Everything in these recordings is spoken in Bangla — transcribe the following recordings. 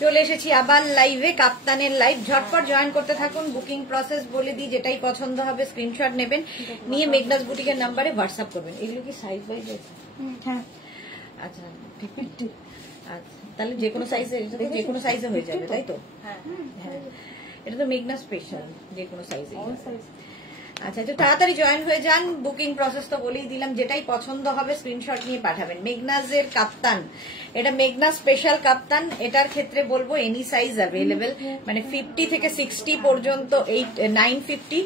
চলে এসেছি আবার লাইভে, কাপ্তানের লাইভ। ঝটপট জয়েন করতে থাকুন। বুকিং প্রসেস বলে দিই, যেটাই পছন্দ হবে স্ক্রিনশট নেবেন, নিয়ে মেঘনাস বুটিকের নাম্বারে হোয়াটসঅ্যাপ করবেন। এগুলো কি সাইজ ওয়াইজ আছে? হ্যাঁ, আচ্ছা ঠিক ঠিক। আচ্ছা, তাহলে যে কোনো সাইজে হয়ে যাবে, তাই তো? হ্যাঁ, এটা তো মেঘনা স্পেশাল, যে কোনো সাইজে। আচ্ছা, একটু তাড়াতাড়ি জয়েন হয়ে যান। বুকিং প্রসেস তো বলেই দিলাম, যেটাই পছন্দ হবে স্ক্রিনশট নিয়ে পাঠাবেন। মেঘনাসের কাপ্তান, এটা মেঘনা স্পেশাল কাপ্তান। এটার ক্ষেত্রে বলবো এনি সাইজ অ্যাভেলেবেল, মানে 50 থেকে 60 পর্যন্ত 950,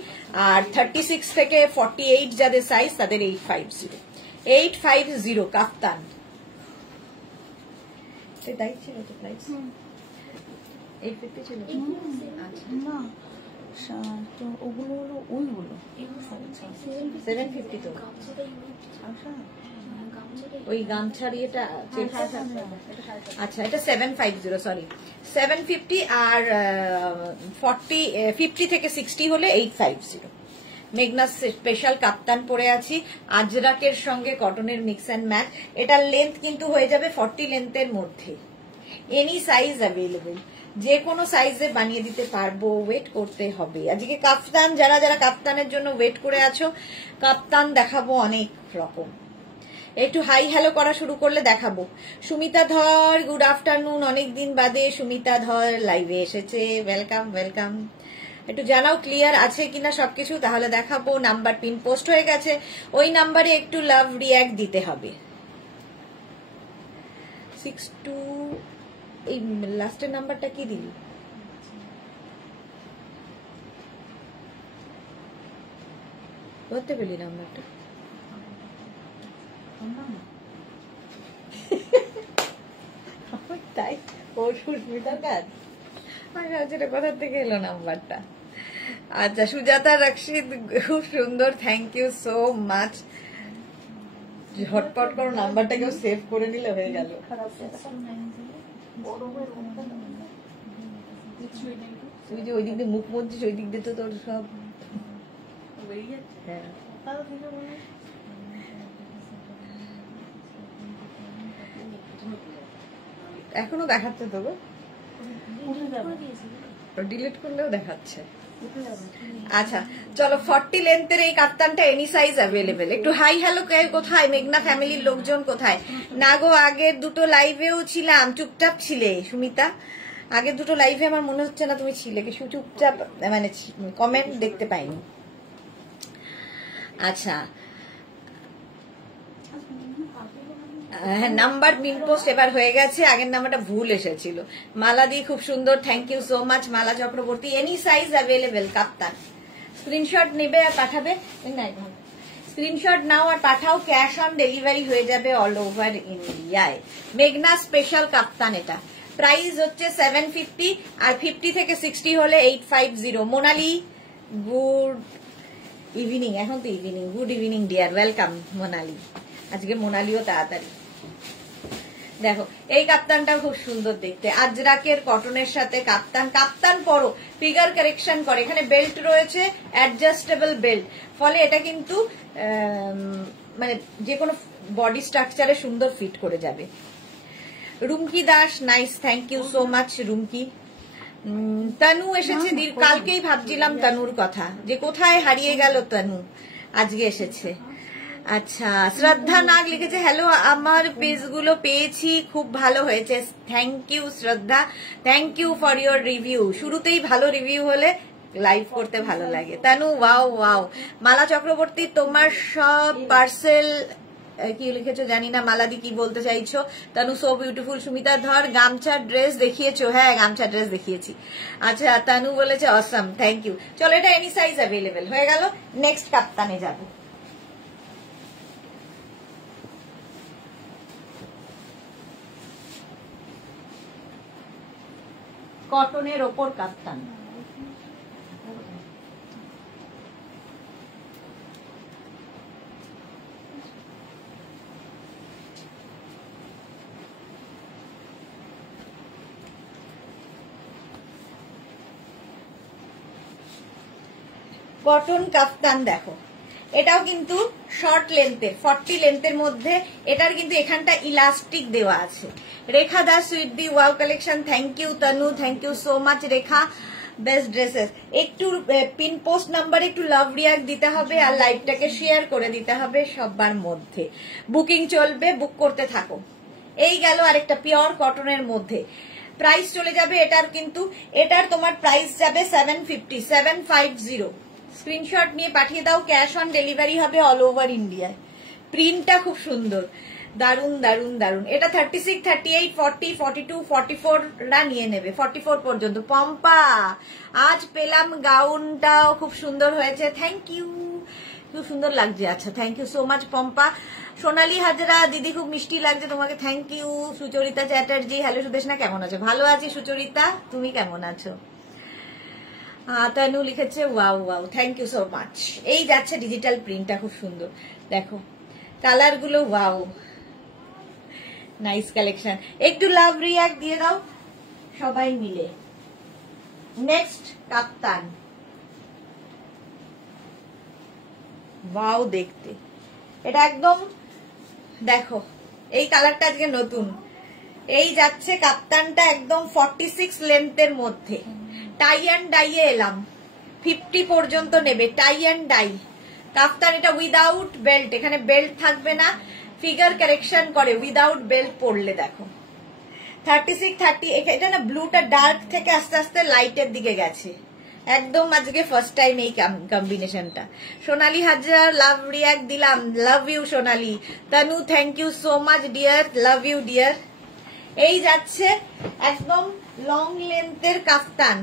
আর 36 থেকে 48 যাদের সাইজ তাদের 850 কাপ্তান। তাই ছিল তো প্রাইস 850 ছিল। আচ্ছা তো ওগুলো হলো ওইগুলো 750 তো ওই গামছার ইয়েটা। আচ্ছা, এটা 750, সরি 750, আর 50 থেকে 60 হলে 850। মেঘনাস স্পেশাল কাপ্তান পরে আছি, আজরাকের সঙ্গে কটনের মিক্স অ্যান্ড ম্যাচ। এটার লেন্থ কিন্তু হয়ে যাবে 40 লেন্থের মধ্যে। এনি সাইজ অ্যাভেলেবেল, যে কোনো সাইজে বানিয়ে দিতে পারবো। ওয়েট করতে হবে। আজকে কাপ্তান, যারা যারা কাপ্তানের জন্য ওয়েট করে আছো, কাপ্তান দেখাবো অনেক রকম। একটু হাই হ্যালো করা শুরু করলে দেখাবো। সুমিতা ধর, গুড আফটারনুন। অনেকদিন বাদে সুমিতা ধর লাইভে এসেছে, ওয়েলকাম ওয়েলকাম। একটু জানাও ক্লিয়ার আছে কিনা সবকিছু, তাহলে দেখাবো। নাম্বার পিন পোস্ট হয়ে গেছে, ওই নাম্বারে একটু লাভ রিয়াক্ট দিতে হবে। 62, এই লাস্টের নাম্বারটা কি দিলি? ধরতে পেলি নাম্বারটা? তাই ও সুস্মিতার কাজ, কোথা থেকে এলো নাম্বারটা? আচ্ছা, সুজাতা রক্ষিত, খুব সুন্দর, থ্যাংক ইউ সো মাচ। ঝটপট করো, নাম্বারটা কেউ সেভ করে নিলে হয়ে গেল। তুই যে ওই দিক দিয়ে মুখ মরছিস, ওই দিক দিয়ে তো তোর সব হ্যাঁ। এখনো দেখাচ্ছে তো গো, ডিলিট করলেও দেখাচ্ছে। আচ্ছা চলো, 40 লেন্থের এই কাপ্তানটা এনি সাইজ অ্যাভেলেবেল। একটু হাই হ্যালো। কোথায় মেঘনা ফ্যামিলির লোকজন কোথায়? না গো, আগের দুটো লাইভেও ছিলাম, চুপচাপ ছিলে সুমিতা। আগের দুটো লাইভে আমার মনে হচ্ছে না তুমি ছিলে, কিছু চুপচাপ, মানে কমেন্ট দেখতে পাইনি। আচ্ছা, নাম্বার পিন পোস্ট এবার হয়ে গেছে, আগের নাম্বারটা ভুল এসেছিল। মালা দি খুব সুন্দর, thank you so much Mala Chakraborty. Any size available kaftan. Screenshot নেবে আর পাঠাবে, স্ক্রিনশট নাও আর পাঠাও। ক্যাশ অন ডেলিভারি হয়ে যাবে অল ওভার ইন্ডিয়ায়। মেঘনা স্পেশাল কাপ্তান, এটা প্রাইস হচ্ছে 750, আর 50 থেকে 60 হলে 850। মোনালি গুড ইভিনিং, এখন তো evening. Good evening deer, welcome Monali. আজকে মোনালিও তাড়াতাড়ি। দেখো এই কাপ্তানটাও খুব সুন্দর দেখতে, আজরাকের কটনের সাথে কাপ্তান। কাপ্তান পরো, ফিগার কারেকশন করে। এখানে বেল্ট রয়েছে, অ্যাডজাস্টেবল বেল্ট, ফলে এটা কিন্তু মানে যে কোনো বডি স্ট্রাকচারে সুন্দর ফিট করে যাবে। Rumki Das, nice, thank you so much Rumki. Tanu এসেছে, কালকেই ভাবছিলাম তনুর কথা, যে কোথায় হারিয়ে গেল তনু, আজকে এসেছে। আচ্ছা, শ্রদ্ধা নাগ লিখেছে, হ্যালো, আমার পেজগুলো পেয়েছি, খুব ভালো হয়েছে। Thank you Shraddha, thank you for your review. শুরুতেই ভালো রিভিউ হলে লাইভ করতে ভালো লাগে। Tanu wow wow. মালা চক্রবর্তী, তোমার সব পার্সেল কি লিখেছো জানি না, মালাদি কি বলতে চাইছো। Tanu so beautiful. সুমিতা ধর, গামছা ড্রেস দেখিয়েছো? হ্যাঁ, গামছা ড্রেস দেখিয়েছি। আচ্ছা, তানু বলেছে অসম, থ্যাংক ইউ। চলো, এটা এনি সাইজ অ্যাভেলেবেল হয়ে গেল। নেক্সট কাপ্তানে যাবো। কটনের ওপর কাপ্তান। কটন কাপ্তান দেখো, এটাও কিন্তু শর্ট লেন্থের, 40 লেন্থের মধ্যে। এটার কিন্তু এখানটা ইলাস্টিক দেওয়া আছে, রেখা দাস সুইটবি wow collection, thank you Tanu, thank you so much Rekha, best dresses. একটু পিন পোস্ট নাম্বারে একটু লাভ রিয়াক্ট দিতে হবে আর লাইভটাকে শেয়ার করে দিতে হবে সবার মধ্যে। বুকিং চলবে, বুক করতে থাকো। এই গেল আরেকটা পিওর কটনের মধ্যে। প্রাইস চলে যাবে এটার, কিন্তু এটার তোমার প্রাইস যাবে 750, 750। স্ক্রিনশট নিয়ে পাঠিয়ে দাও, ক্যাশ অন ডেলিভারি হবে অল ওভার ইন্ডিয়ায়। প্রিন্টটা খুব সুন্দর, দারুন দারুন দারুন। এটা 36, 38, 40, 42, 44 রা নিয়ে নেবে, 44 পর্যন্ত। পম্পা আজ পেলাম গাউনটাও খুব সুন্দর হয়েছে, থ্যাংক ইউ, খুব সুন্দর লাগছে। আচ্ছা, thank you so much Pampa. Sonali Hazra দিদি খুব মিষ্টি লাগছে তোমাকে, thank you. Sucharita Chatterjee, hello Sudeshna, কেমন আছো? ভালো আছি সুচরিতা, তুমি কেমন আছো? তনু লিখেছে wow wow, thank you so much. এই যাচ্ছে ডিজিটাল প্রিন্টটা খুব সুন্দর, দেখো কালার গুলো, ওয়াও নাইস কালেকশন। একটু লাভ রিয়াক্ট দিয়ে দাও সবাই মিলে। নেক্সট কাপ্তান, ওয়াও দেখতে, এটা একদম দেখো এই কালারটা আজকে নতুন। এই যাচ্ছে কাপ্তানটা একদম 46 লেন্থের মধ্যে, টাই অ্যান্ড ডাইয়ে এলাম, 50 পর্যন্ত নেবে, টাই অ্যান্ড ডাই কাপ্তান। এটা উইদাউট বেল্ট, এখানে বেল্ট থাকবে না, ফিগার কারেকশন করে উইদাউট বেল্ট পরলে। দেখো 36, 30, এটা না ব্লুটা ডার্ক থেকে আস্তে আস্তে লাইটের দিকে গেছে, একদম আজকে ফার্স্ট টাইম এই কম্বিনেশনটা। সোনালী হাজরা লাভ রিয়াক্ট দিলাম, love you Sonali. Tanu thank you so much dear, love you dear. এই যাচ্ছে একদম লং লেন্থের কাফতান,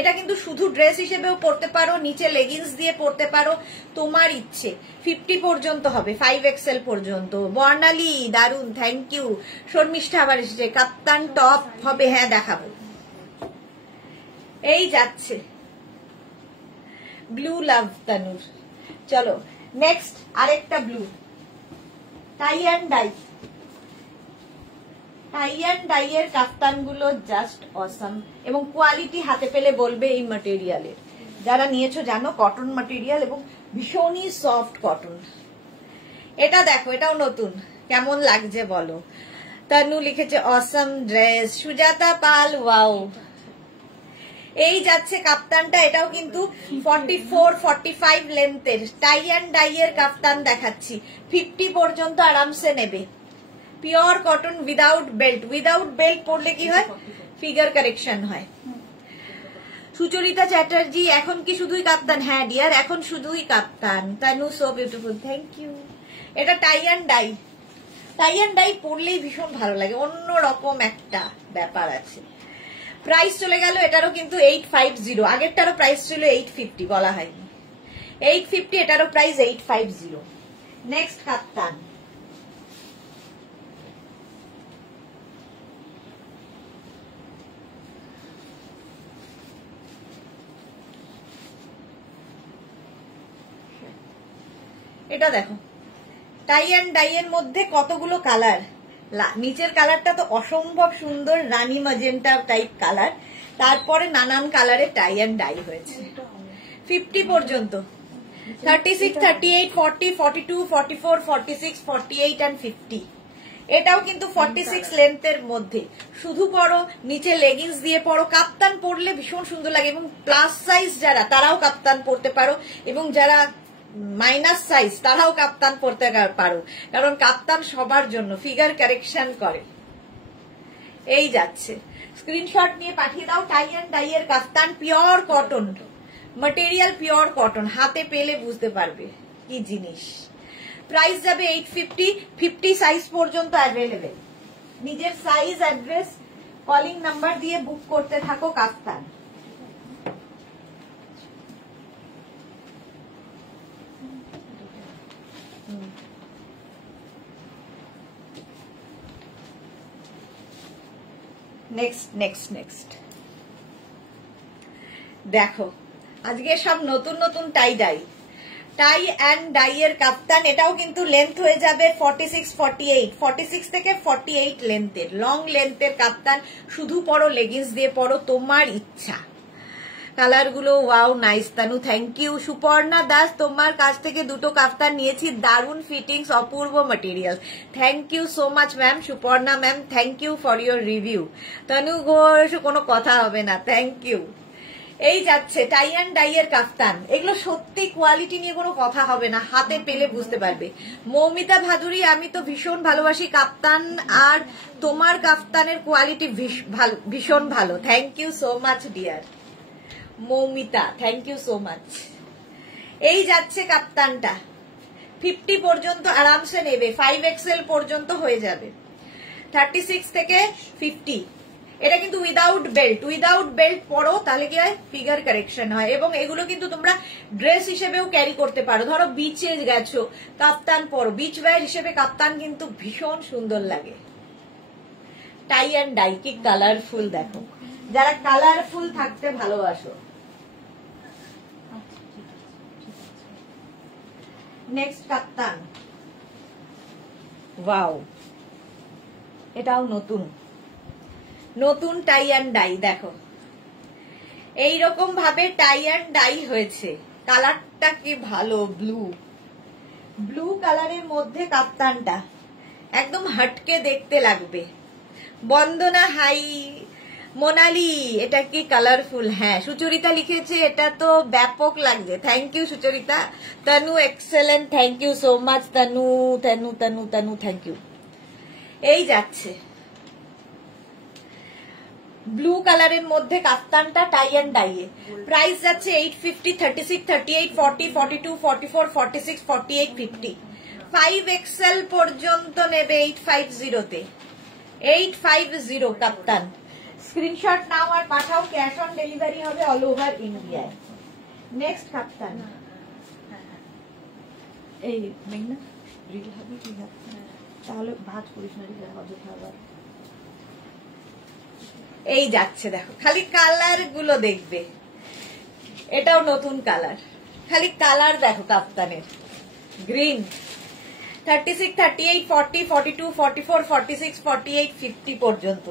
এটা কিন্তু শুধু ড্রেস হিসেবেও পরতে পারো, নিচে লেগিংস দিয়ে পরতে পারো, তোমার ইচ্ছে। 50 পর্যন্ত হবে, 5XL পর্যন্ত। বর্ণালী দারুন, থ্যাংক ইউ। শর্মিষ্ঠা আবার এসেছে, কাপ্তান টপ হবে, হ্যাঁ দেখাবো। এই যাচ্ছে ব্লু লাভ তনুর। চলো নেক্সট আরেকটা blue, tie and dye. Tie and dye এর কাফতান গুলো জাস্ট অসাম, এবং কোয়ালিটি হাতে পেলে বলবে এই ম্যাটেরিয়ালের। যারা নিয়েছো জানো কটন ম্যাটেরিয়াল এবং ভীষণই সফট কটন। এটা দেখো, এটাও নতুন, কেমন লাগছে বলো। তনু লিখেছে অসাম ড্রেস। সুজাতা পাল ওয়াও। এই যাচ্ছে কাপ্তানটা, এটাও কিন্তু 44, 45 লেন্থের টাই অ্যান্ড ডাই এর কাপ্তান দেখাচ্ছি, 50 পর্যন্ত আরামসে নেবে। Pure cotton without belt, without belt পরলে কি হয়, ফিগার কারেকশন হয়। সুচরিতা চ্যাটার্জি এখন কি শুধুই কাপ্তান? হ্যাঁ ডিয়ার, এখন শুধুই kaftan. Tanu so beautiful, thank you. এটা tie and dye, tie and dye পরলেই ভীষণ ভালো লাগে, অন্যরকম একটা ব্যাপার আছে। প্রাইস চলে গেল এটারও কিন্তু 850, আগেরটারও প্রাইস ছিল 850, বলা হয়নি 850, এটারও প্রাইস 850। নেক্সট কাপ্তান, এটা দেখো টাই অ্যান্ড ডাই এর মধ্যে কতগুলো কালার। নিচের কালারটা তো অসম্ভব সুন্দর, রানী ম্যাজেন্টা টাইপ কালার, তারপরে নানান কালারের টাই অ্যান্ড ডাই হয়েছে। 50 পর্যন্ত, 36, 38, 40, 42, 44, 46, 48 and 50। এটাও কিন্তু 46 লেন্থের মধ্যে, শুধু পরো, নিচে লেগিংস দিয়ে পরো। কাপ্তান পরলে ভীষণ সুন্দর লাগে, এবং প্লাস সাইজ যারা তারাও কাপ্তান পরতে পারো, এবং যারা মাইনাস সাইজ তারাও কাপ্তান পরতে পারো, কারণ কাপ্তান সবার জন্য, ফিগার কারেকশন করে। এই যাচ্ছে, স্ক্রিনশট নিয়ে পাঠিয়ে দাও। টাই অ্যান্ড ডাই এর kaftan, pure cotton material, pure cotton, হাতে পেলে বুঝতে পারবে কি জিনিস। প্রাইস যাবে 850, 50 সাইজ পর্যন্ত অ্যাভেলেবেল। নিজের সাইজ, অ্যাড্রেস, কলিং নাম্বার দিয়ে বুক করতে থাকো কাপ্তান। নেক্সট নেক্সট নেক্সট দেখো, আজকে সব নতুন নতুন টাই ডাই, টাই অ্যান্ড ডাই এর কাপ্তান। এটাও কিন্তু লেন্থ হয়ে যাবে 46, 48, 46 থেকে 48 লেন্থের, লং লেন্থের কাপ্তান। শুধু পরো, লেগিংস দিয়ে পরো, তোমার ইচ্ছা। কালার গুলো wow nice Tanu, thank you. Suparna Das, তোমার কাছ থেকে দুটো কাফতান নিয়েছি, দারুন ফিটিংস, অপূর্ব material. Thank you so much ma'am, Suparna ma'am, thank you for your review. Tanu Ghosh, কোনো কথা হবে না, থ্যাংক ইউ। এই যাচ্ছে টাই অ্যান্ড ডাই এর কাফতান, এগুলো সত্যি কোয়ালিটি নিয়ে কোনো কথা হবে না, হাতে পেলে বুঝতে পারবে। মৌমিতা ভাদুরী, আমি তো ভীষণ ভালোবাসি কাফতান, আর তোমার কাফতানের কোয়ালিটি ভীষণ ভালো। Thank you so much dear Moumita, thank you so much. এই যাচ্ছে কাপ্তানটা, 50 পর্যন্ত আরামসে নেবে, 5XL পর্যন্ত হয়ে যাবে, 36 থেকে 50। এটা কিন্তু উইদাউট বেল্ট পরো, তাহলে কি হয়, ফিগার কারেকশন হয়। এবং এগুলো কিন্তু তোমরা ড্রেস হিসেবেও ক্যারি করতে পারো। ধরো বিচে গেছো, কাপ্তান পরো, বিচ ওয়্যার হিসেবে কাপ্তান কিন্তু ভীষণ সুন্দর লাগে। টাই অ্যান্ড ডাই, কি কালারফুল দেখো, যারা কালারফুল থাকতে ভালোবাসো। নেক্সট কাপ্তান, ওয়াও, এটাও নতুন নতুন টাই অ্যান্ড ডাই। দেখো এইরকম ভাবে টাই অ্যান্ড ডাই হয়েছে, কালারটা কি ভালো, ব্লু কালারের মধ্যে কাপ্তানটা একদম হটকে দেখতে লাগবে। বন্দনা হাই, মোনালি, এটা কি কালারফুল। হ্যাঁ, সুচরিতা লিখেছে এটা তো ব্যাপক লাগছে, thank you Sucharita. Tanu excellent, thank you so much Tanu, Tanu Tanu Tanu, thank you. এই যাচ্ছে ব্লু কালারের মধ্যে কাফতানটা টাই অ্যান্ড ডাইয়ে, প্রাইস যাচ্ছে 850, 36, 38, 40, 42, 44, 46, 48, 50। 5XL পর্যন্ত নেবে 850 তে, 850 কাপ্তান। স্ক্রিনশট নাও আর পাঠাও, ক্যাশ অন ডেলিভারি হবে অল ওভার ইন্ডিয়ায়। নেক্সট কাপ্তান, এই মেঘনা রিল হবে কি হবে, তাহলে ভাজ করিস না, রিল হবে খাবার। এই যাচ্ছে, দেখো খালি কালার গুলো দেখবে, এটাও নতুন কালার, খালি কালার দেখো কাপ্তানের। গ্রিন, 36, 38, 40, 42, 44, 46, 48, 50 পর্যন্ত।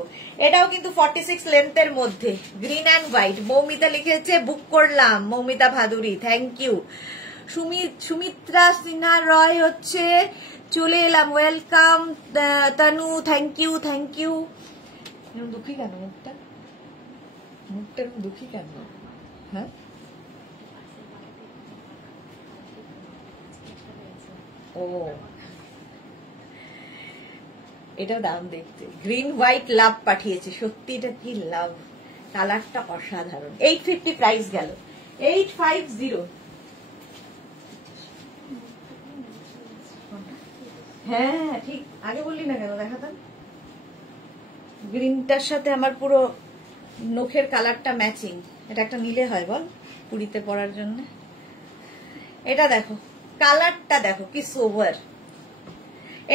এটাও কিন্তু 46 লেন্থের মধ্যে, গ্রিন অ্যান্ড হোয়াইট। মৌমিতা লিখেছে বুক করলাম, মৌমিতা ভাদুরী, থ্যাংক ইউ। সুমিত্রা সিনহা রয় হচ্ছে চলে এলাম, welcome Tanu, thank you, thank you. দুঃখী কেন মুখটা, দুঃখী কেন? হ্যাঁ, ও এটা দাম দেখতে, গ্রিন হোয়াইট লাভ পাঠিয়েছে, সত্যি এটা কি লাভ, কালারটা অসাধারণ। 850 প্রাইস গেল, 850। হ্যাঁ ঠিক, আগে বললি না কেন, দেখাতাম। গ্রিনটার সাথে আমার পুরো নখের কালারটা ম্যাচিং, এটা একটা নিলে হয় বল পুরীতে পরার জন্য। এটা দেখো কালারটা, দেখো কি সোভার।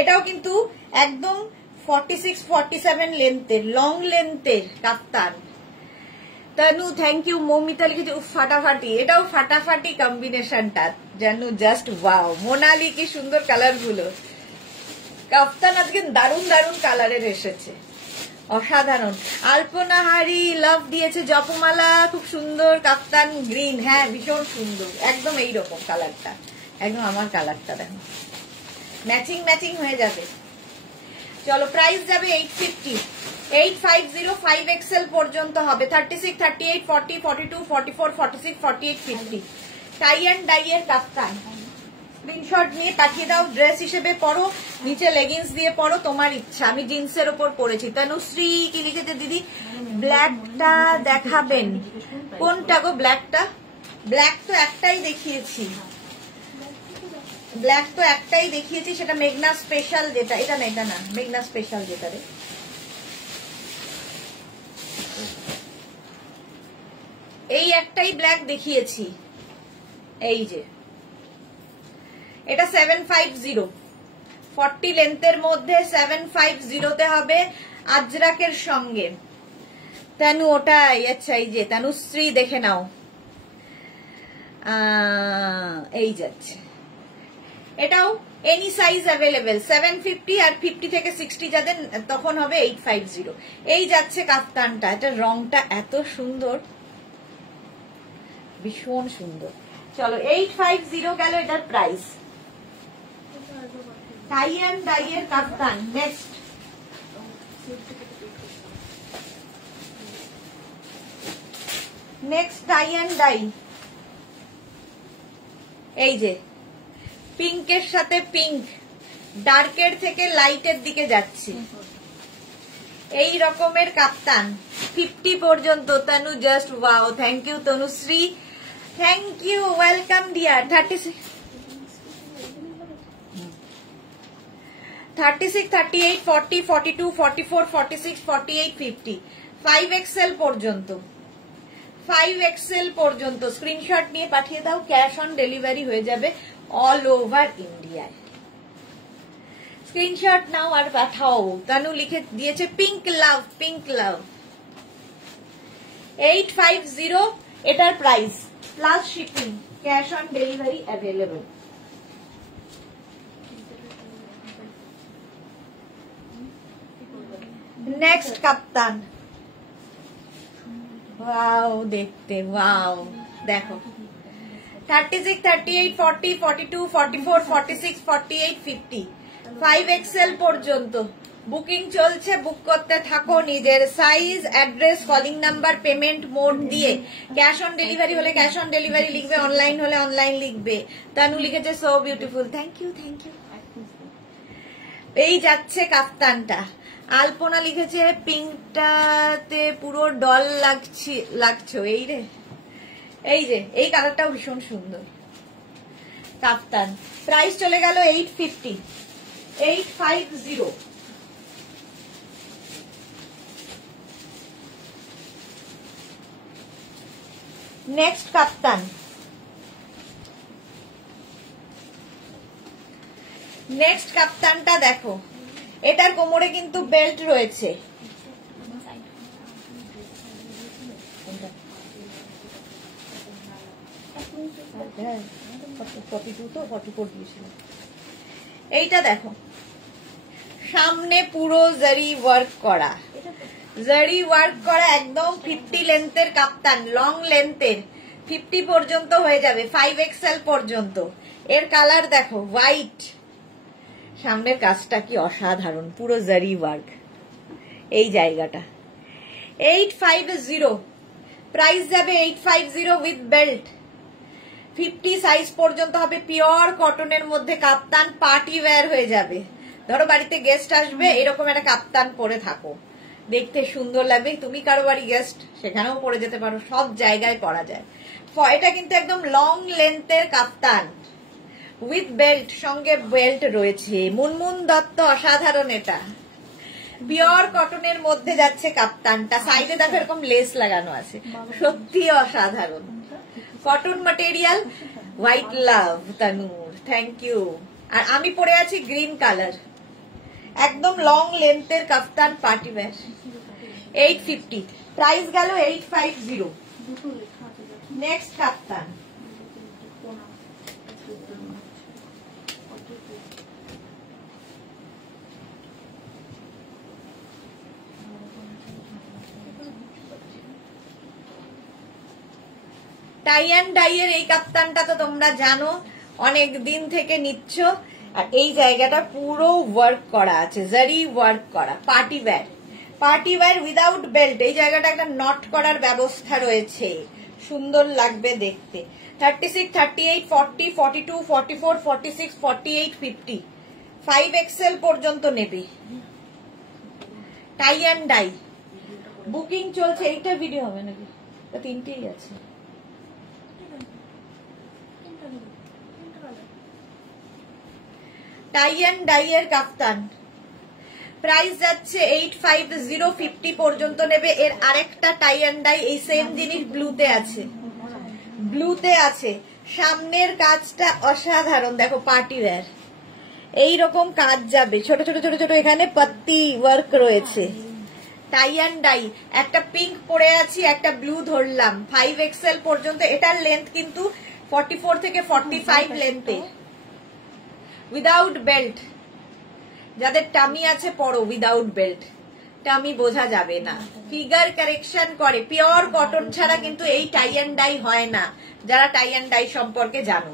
এটাও কিন্তু একদম 46, 47 লেন্থের, লং লেন্থের kaftan. Tanu thank you. Moumita লিখেছে ফাটাফাটি, এটাও ফাটাফাটি কম্বিনেশনটা যেন জাস্ট ওয়াও। মোনালি কি সুন্দর কালার গুলো, কাপ্তান আজকে দারুণ দারুণ কালারের এসেছে, অসাধারণ। আলপনাহারি লাভ দিয়েছে, জপমালা খুব সুন্দর কাপ্তান গ্রিন, হ্যাঁ ভীষণ সুন্দর, একদম এইরকম কালারটা, একদম আমার কালারটা দেখো, ম্যাচিং ম্যাচিং হয়ে যাবে। চলো প্রাইস যাবে 850, 850, 5XL পর্যন্ত হবে, 36, 38, 40, 42, 44, 46, 48, 50। টাই অ্যান্ড ডাই এর কাপ্তান, স্ক্রিনশট নিয়ে পাঠিয়ে দাও, ড্রেস হিসেবে পরো, নিচে লেগিংস দিয়ে পরো, তোমার ইচ্ছা। আমি জিন্সের ওপর পরেছি। তনুশ্রী কি লিখেছে দিদি, ব্ল্যাকটা দেখাবেন? কোনটা গো ব্ল্যাকটা? ব্ল্যাক তো একটাই দেখিয়েছি, ব্ল্যাক তো একটাই দেখিয়েছি, সেটা মেঘনা স্পেশাল যেটা, এটা না, এটা না, মেঘনা স্পেশাল যেটা রে, এই একটাই ব্ল্যাক দেখিয়েছি, এই যে এটা 750, 40 লেন্থের মধ্যে 750 তে হবে আজরাকের সঙ্গে। তানু ওটাই, আচ্ছা এই যে তানুশ্রী দেখে নাও, এই যাচ্ছে, এটাও এনি সাইজ অ্যাভেলেবেল, 750 আর 50 থেকে 60 যাদের তখন হবে 850। এই যাচ্ছে কাফতানটা, এটা রংটা এত সুন্দর, ভীষণ সুন্দর। চলো 850 গেল এটার প্রাইস। টাই অ্যান্ড ডাই এর কাফতান। নেক্সট টাই অ্যান্ড ডাই, এই যে পিঙ্কের সাথে পিঙ্ক, ডার্কের থেকে লাইটের দিকে যাচ্ছে, এই রকমের কাপ্তান 50 পর্যন্ত। Tanu just wow, thank you Tanushree, thank you, welcome dear. 36, 38, 40, 42, 44, 46, 48, 50, 5XL পর্যন্ত, 5XL পর্যন্ত স্ক্রিনশট নিয়ে পাঠিয়ে দাও। ক্যাশ অন ডেলিভারি হয়ে যাবে অল ওভার ইন্ডিয়ায়। স্ক্রিনশট নাও আর পাঠাও। তানু লিখে দিয়েছে পিঙ্ক লাভ, পিঙ্ক লাভ। 850 এটার price plus shipping, cash on delivery available. Next Kaptan, wow দেখতে, ওয়াও দেখো 36, 38, 40, 42, 44, 46, 48, 50, 5XL পর্যন্ত বুকিং চলছে। বুক করতে থাকো নিজের size, address, calling number, payment mode দিয়ে। ক্যাশ অন ডেলিভারি হলে ক্যাশ অন ডেলিভারি লিখবে, অনলাইন হলে অনলাইন লিখবে। তানু লিখেছে so beautiful, thank you, thank you. এই যাচ্ছে কাফতানটা। আলপনা লিখেছে পিঙ্কটাতে পুরো ডল লাগছো, এই রে, এই যে এই কালারটাও ভীষণ সুন্দর। কাফতান প্রাইস চলে গেল 850, 850। নেক্সট কাপ্তান, নেক্সট কাপ্তানটা দেখো, এটার কোমরে কিন্তু বেল্ট রয়েছে। এইটা দেখো, সামনে পুরো জারি ওয়ার্ক করা, জারি ওয়ার্ক করা, একদম 50 লেন্থের কাপ্তান, লং লেন্থের 50 পর্যন্ত হয়ে যাবে, 5XL পর্যন্ত। এর কালার দেখো হোয়াইট, সামনের কাজটা কি অসাধারণ, পুরো জারি ওয়ার্ক এই জায়গাটা। 850 প্রাইস যাবে, 850 উইথ বেল্ট। 50 সাইজ পর্যন্ত হবে, পিওর কটনের মধ্যে কাপ্তান, পার্টি ওয়্যার হয়ে যাবে। ধরো বাড়িতে গেস্ট আসবে, এরকম একটা কাপ্তান পরে থাকো, দেখতে সুন্দর লাগবে। তুমি কারো বাড়ি গেস্ট, সেখানেও পরে যেতে পারো, সব জায়গায় পরা যায়। এটা কিন্তু একদম লং লেন্থের কাপ্তান উইথ বেল্ট, সঙ্গে বেল্ট রয়েছে। মুনমুন দত্ত, অসাধারণ, এটা পিওর কটনের মধ্যে যাচ্ছে কাপ্তানটা। সাইডে দেখো এরকম লেস লাগানো আছে, সত্যি অসাধারণ। কটন ম্যাটেরিয়াল, হোয়াইট লাভ তানুর, থ্যাংক ইউ। আর আমি পরে আছি গ্রিন কালার, একদম লং লেন্থের কাফতান, পার্টি ওয়্যার। 850 প্রাইস গেল 850। Next kaftan, tie and dye এর এই কাপ্তানটা তো তোমরা জানো, অনেক দিন থেকে নিচ্ছ। আর এই জায়গাটা পুরো ওয়ার্ক করা আছে, জারি ওয়ার্ক করা, party wear, party wear without belt. এই জায়গাটা একটা নট করার ব্যবস্থা রয়েছে, সুন্দর লাগবে দেখতে। 36, 38, 40, 42, 44, 46, 48, 50, 5XL পর্যন্ত নেবে। টাই অ্যান্ড ডাই বুকিং চলছে। এইটা ভিডিও হবে নাকি? তিনটেই আছে। টাই অ্যান্ড ডাই এর কাপ্তান প্রাইস যাচ্ছে 850, 50 পর্যন্ত নেবে। এর আরেকটা টাই অ্যান্ড ডাই এই সেম জিনিস ব্লুতে আছে, ব্লুতে আছে। সামনের কাজটা অসাধারণ, দেখো পার্টি ওয়্যার, এইরকম কাজ যাবে, ছোট ছোট ছোট ছোট এখানে পাত্তি ওয়ার্ক রয়েছে। টাই অ্যান্ড ডাই, একটা পিঙ্ক পরে আছি, একটা ব্লু ধরলাম, 5XL পর্যন্ত। এটার লেন্থ কিন্তু 44 থেকে 45 লেন্থে, উইদাউট বেল্ট। যাদের টামি আছে পরো উইদাউট বেল্ট। একটামি বোঝা যাবে না, ফিগার কারেকশন করে। পিওর কটন ছাড়া কিন্তু এই টাই অ্যান্ড ডাই হয় না, যারা টাই অ্যান্ড ডাই সম্পর্কে জানো।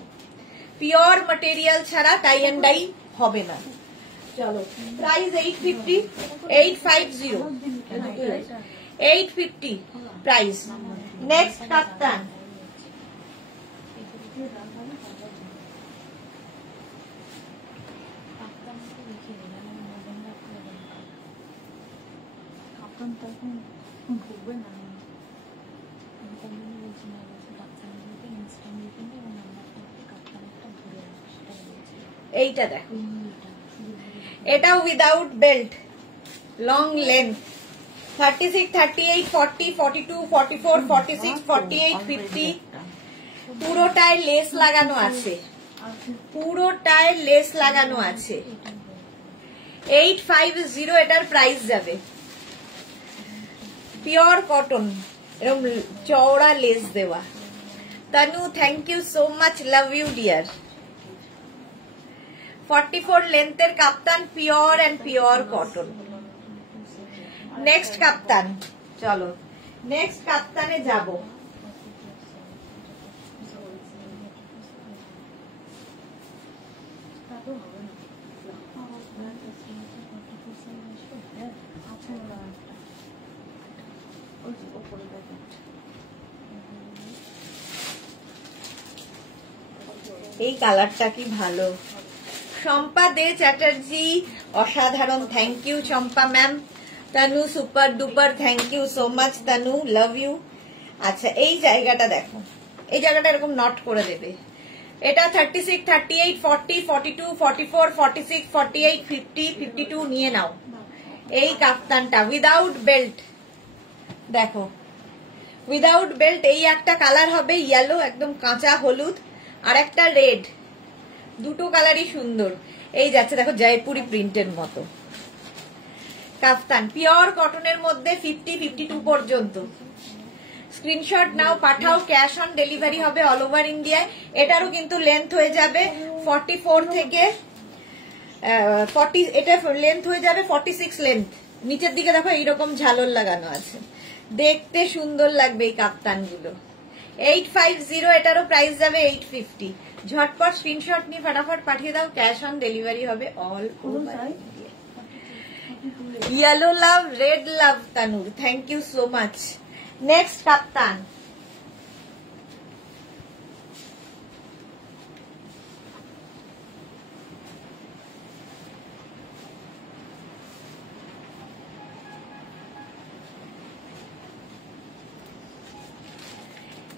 পিওর ম্যাটেরিয়াল ছাড়া টাই অ্যান্ড ডাই হবে না। চলো, প্রাইস 850, 850, 850 প্রাইস। নেক্সট কাপ্তান, এইটা দেখো, এটা উইদাউট বেল্ট, লং লেন্থ, 36, 38, 40, 42, 44, 46, 48, 50, পুরোটায় লেস লাগানো আছে, পুরোটায় লেস লাগানো আছে। 850 এটার প্রাইস যাবে। পিওর কটন, এরকম চওড়া লেস দেওয়া। Tanu, thank you so much, love you dear. 44 লেন্থের kaftan, pure and pure cotton. Next kaftan, চলো নেক্সট কাপ্তানে যাব। এই কালারটা কি ভালো। শম্পা দে চ্যাটার্জি, অসাধারণ, thank you Shampa ma'am. Tanu, super duper, thank you so much Tanu, love you. আচ্ছা, এই জায়গাটা দেখো, এই জায়গাটা এরকম নট করে দেবে। এটা 36, 38, 40, 42, 44, 46, 48, 50, 52 নিয়ে নাও। এই কাপ্তানটা উইদাউট বেল্ট দেখো, উইদাউট বেল্ট। এই একটা কালার হবে ইয়েলো, একদম কাঁচা হলুদ, আর একটা রেড, দুটো কালারই সুন্দর। এই যাচ্ছে দেখো, জয়পুরি প্রিন্টের মতো কাফতান, পিওর কটনের মধ্যে 50, 52 পর্যন্ত। স্ক্রিনশট নাও, পাঠাও, ক্যাশ অন ডেলিভারি হবে অল ওভার ইন্ডিয়ায়। এটারও কিন্তু লেন্থ হয়ে যাবে 44 থেকে 40, এটা লেন্থ হয়ে যাবে 46 লেন্থ। নিচের দিকে দেখো এইরকম ঝালর লাগানো আছে, দেখতে সুন্দর লাগবে এই কাপ্তানগুলো। 850, এটারও প্রাইস যাবে 850। ঝটপট স্ক্রিনশট নিয়ে ফটাফট পাঠিয়ে দাও, ক্যাশ অন ডেলিভারি হবে all over India. Yellow love, red love তানুর, thank you so much. Next kaftan,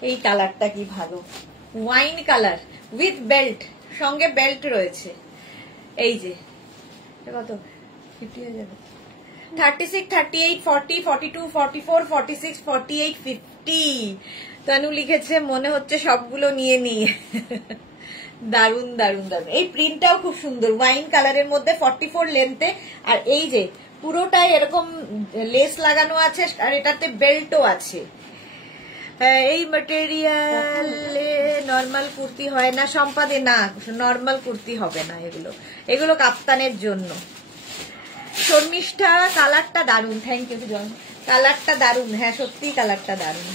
এই কালারটা কি ভালো, ওয়াইন কালার উইথ বেল্ট, সঙ্গে বেল্ট রয়েছে। এই যে কত 50 হয়ে যাবে, 36, 38, 40, 42, 44, 46, 48, 50। তানু লিখেছে মনে হচ্ছে সবগুলো নিয়ে নিয়ে। দারুন দারুন দারুন। এই প্রিন্টটাও খুব সুন্দর, ওয়াইন কালারের মধ্যে 44 লেন্থে। আর এই যে পুরোটাই এরকম লেস লাগানো আছে, আর এটাতে বেল্টও আছে। এই ম্যাটেরিয়ালে নর্মাল কুর্তি হয় না সম্পাদে, না নর্মাল কুর্তি হবে না এগুলো, এগুলো কাপ্তানের জন্য। শর্মিষ্ঠা, কালারটা দারুন, থ্যাংক ইউ। কালারটা দারুন, হ্যাঁ সত্যি কালারটা দারুন।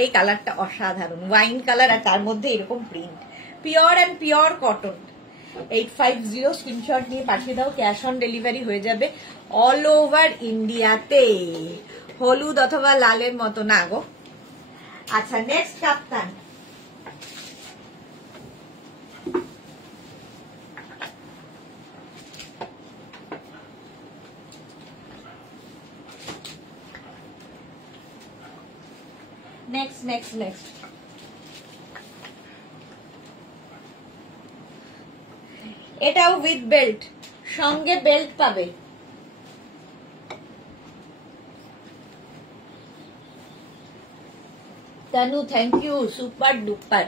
এই কালারটা অসাধারণ, ওয়াইন কালার, আর তার মধ্যে এরকম print, pure and pure cotton. 850 screenshot নিয়ে পাঠিয়ে দাও, ক্যাশ অন ডেলিভারি হয়ে যাবে অল ওভার ইন্ডিয়াতে। হলুদ অথবা লালের মতো না গো। আচ্ছা, next kaftan, next next next এটাও উইথ বেল্ট, সঙ্গে বেল্ট পাবে। Tanu, thank you, super duper.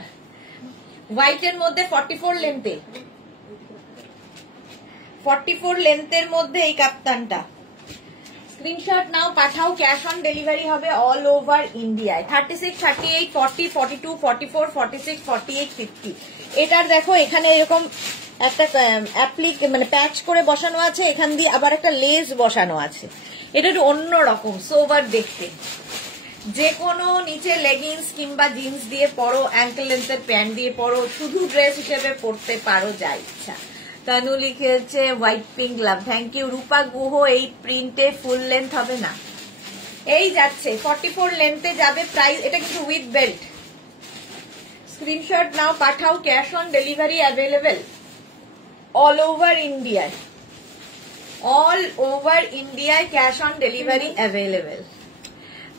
হোয়াইটের মধ্যে 44 লেন্থে, 44 লেন্থের মধ্যে এই কাপ্তানটা। স্ক্রিনশট নাও, পাঠাও, ক্যাশ অন ডেলিভারি হবে অল ওভার ইন্ডিয়ায়। 36, 38, 40, 42, 44, 46, 48, 50। এটার দেখো এখানে এরকম একটা অ্যাপ্লিক মানে প্যাচ করে বসানো আছে, এখান দিয়ে আবার একটা লেস বসানো আছে। এটা একটু অন্যরকম সোবার দেখতে। যে কোনো নিচে লেগিংস কিংবা জিন্স দিয়ে পরো, অ্যাঙ্কেল লেন্থের প্যান্ট দিয়ে পরো, শুধু ড্রেস হিসেবে পরতে পারো, যা ইচ্ছা। তানু লিখেছে white pink love, thank you. Rupa Guha, এই প্রিন্টে ফুল লেন্থ হবে না? এই যাচ্ছে 44 লেন্থে যাবে। প্রাইস এটা কিন্তু উইথ বেল্ট। স্ক্রিনশট নাও, পাঠাও। Cash on delivery available all over ইন্ডিয়ায়। অল ওভার ইন্ডিয়ায় cash on delivery available.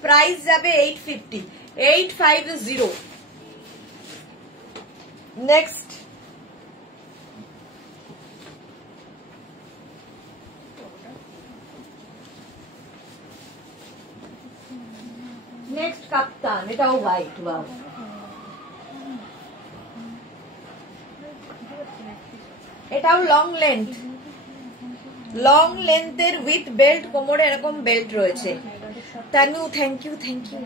Price যাবে 850, 850। নেক্সট নেক্সট কাপ্তান, এটাও হোয়াইট। ওয়াও, এটাও লং লেন্থ, লং লেন্থের উইথ বেল্ট, কোমরে এরকম বেল্ট রয়েছে। Tanu thank you, thank you.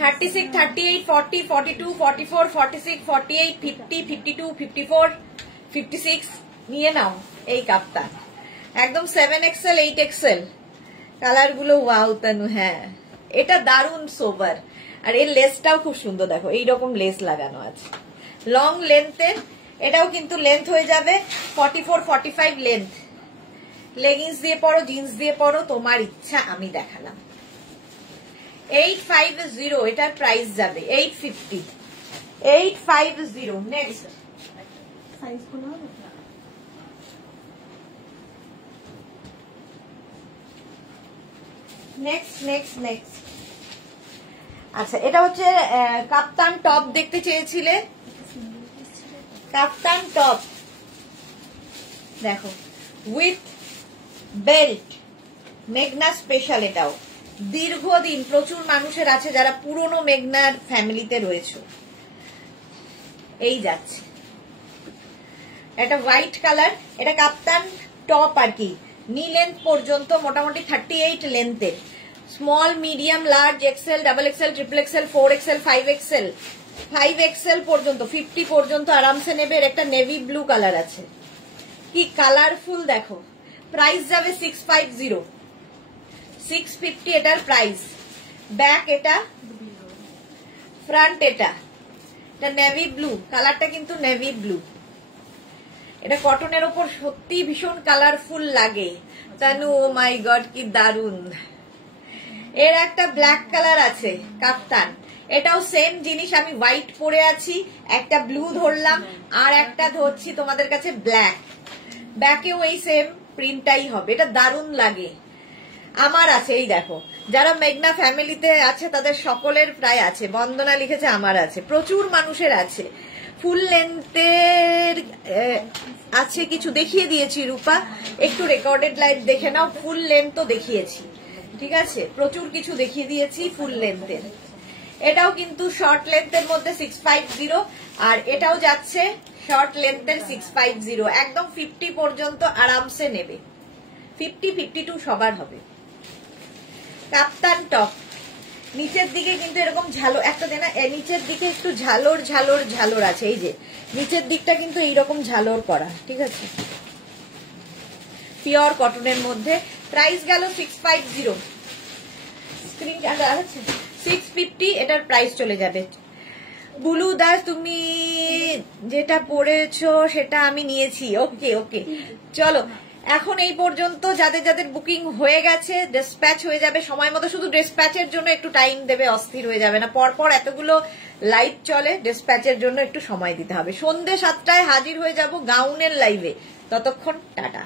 36, 38, 40, 42, 44, 46, 48, 50, 52, 54, 56 নিয়ে নাও এই কাপ্তান। একদম 7XL, 8XL কালার গুলো। ওয়াও তানু, হ্যাঁ এটা দারুন সোবার। আর এর লেসটাও খুব সুন্দর, দেখো এইরকম লেস লাগানো আছে। লং লেন্থের, এটাও কিন্তু লেন্থ হয়ে যাবে 44, 45 লেন্থ। লেগিংস দিয়ে পরো, জিন্স দিয়ে পরো, তোমার ইচ্ছা, আমি দেখালাম। 850, এটার প্রাইস যাবে 850, 850। নেক্সট নেক্সট নেক্সট নেক্সট আচ্ছা, এটা হচ্ছে কাপ্তান টপ দেখতে চেয়েছিলে। কাপ্তান টপ দেখো উইথ বেল্ট, মেঘনা স্পেশাল। এটাও দীর্ঘদিন প্রচুর মানুষের আছে যারা পুরনো মেঘনার ফ্যামিলিতে রয়েছে। এই যাচ্ছে, এটা হোয়াইট কালার। এটা কাপ্তান টপ আর কি, নি লেন্থ পর্যন্ত, মোটামুটি 38 লেন্থের। Small, medium, large, XL, double XL, triple XL, 4XL, 5XL, 5XL পর্যন্ত, 50 পর্যন্ত আরামসে নেবে। একটা নেভি ব্লু কালার আছে, কি কালারফুল দেখো। প্রাইস যাবে 650, 650 এটার প্রাইস। ব্যাক এটা, ফ্রন্ট এটা নেভি ব্লু কালারটা, কিন্তু নেভি ব্লু। এটা কটনের ওপর সত্যি ভীষণ কালারফুল লাগে। তানু ও মাই গড কি দারুন। এর একটা ব্ল্যাক কালার আছে কাপ্তান, এটাও সেম জিনিস। আমি হোয়াইট পরে আছি, একটা ব্লু ধরলাম, আর একটা ধরছি তোমাদের কাছে ব্ল্যাক। ব্যাকেও এই সেম প্রিন্টটাই হবে। এটা দারুন লাগে। আমার আছে, এই দেখো যারা মেঘনা ফ্যামিলিতে আছে তাদের সকলের প্রায় আছে। বন্দনা লিখেছে আমার আছে, প্রচুর মানুষের আছে। ফুল লেন্থের আছে কিছু, দেখিয়ে দিয়েছি রূপা, একটু রেকর্ডেড লাইভ দেখে নাও। ফুল লেন্থ তো দেখিয়েছি, ঠিক আছে, প্রচুর কিছু দেখিয়ে দিয়েছি ফুল লেন্থের। এটাও কিন্তু শর্ট লেন্থের মধ্যে 650, আর এটাও যাচ্ছে শর্ট লেন্থের 650। একদম 50 পর্যন্ত আরামসে নেবে, 50, 52 সবার হবে। কাপ্তান টপ নিচের দিকে কিন্তু এরকম ঝালো একটা দেনা, নিচের দিকে একটু ঝালোর ঝালোর ঝালোর আছে। এই যে নিচের দিকটা কিন্তু এইরকম ঝালোর করা, ঠিক আছে, পিওর কটনের মধ্যে। প্রাইস গেল 650, স্ক্রিন আছে 650, এটার প্রাইস চলে যাবে। বুলু দাস, তুমি যেটা পড়েছো সেটা আমি নিয়েছি। ওকে ওকে, চলো এখন এই পর্যন্ত। যাদের যাদের বুকিং হয়ে গেছে ডিসপ্যাচ হয়ে যাবে সময় মতো। শুধু ডিসপ্যাচের জন্য একটু টাইম দেবে, অস্থির হয়ে যাবে না। পরপর এতগুলো লাইভ চলে, ডিসপ্যাচের জন্য একটু সময় দিতে হবে। সন্ধ্যে 7টায় হাজির হয়ে যাব গাউনের লাইভে। ততক্ষণ টাটা।